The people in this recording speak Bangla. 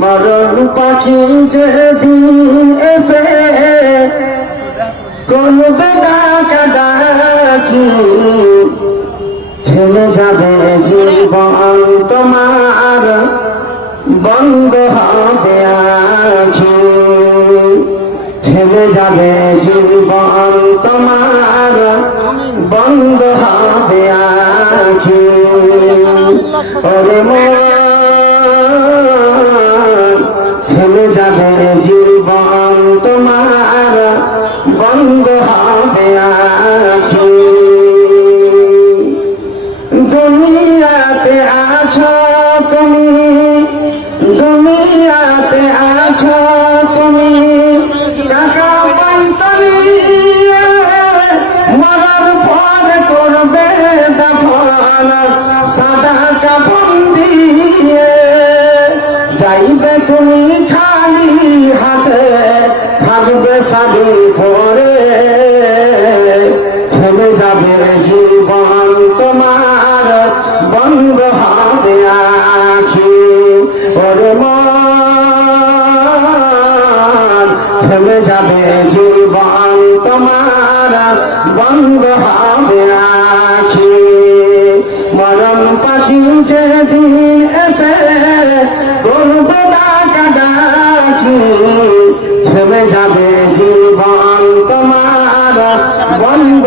মরণ পাখি যেদিন এসে করবে ডাকাডাকি, থেমে যাবে জীবন তোমার, বন্ধ হবে আঁখি। থেমে যাবে জীবন তোমার, বন্ধ হবে আঁখি। ওরে মন, থেমে যাবে জীবন তোমার, বন্ধ হবে আঁখি। দুনিয়াতে আছো তুমি, দুনিয়াতে আছো তুমি, টাকা পয়সা নিয়ে মরার পর করবে দাফন, সাদা কাফন দিয়ে যাইবে তুমি খালি হাতে, থাকবে সাবি ভরে। থেমে যাবে জীবন তোমার, বন্ধ হবে আঁখি। ওরে মন, থেমে যাবে জীবন তোমার, বন্ধ হবে আঁখি। মরণ পাখি যেদিন এসে করবে ডাকাডাকি, থেমে যাবে জীবন তোমার, বন্ধ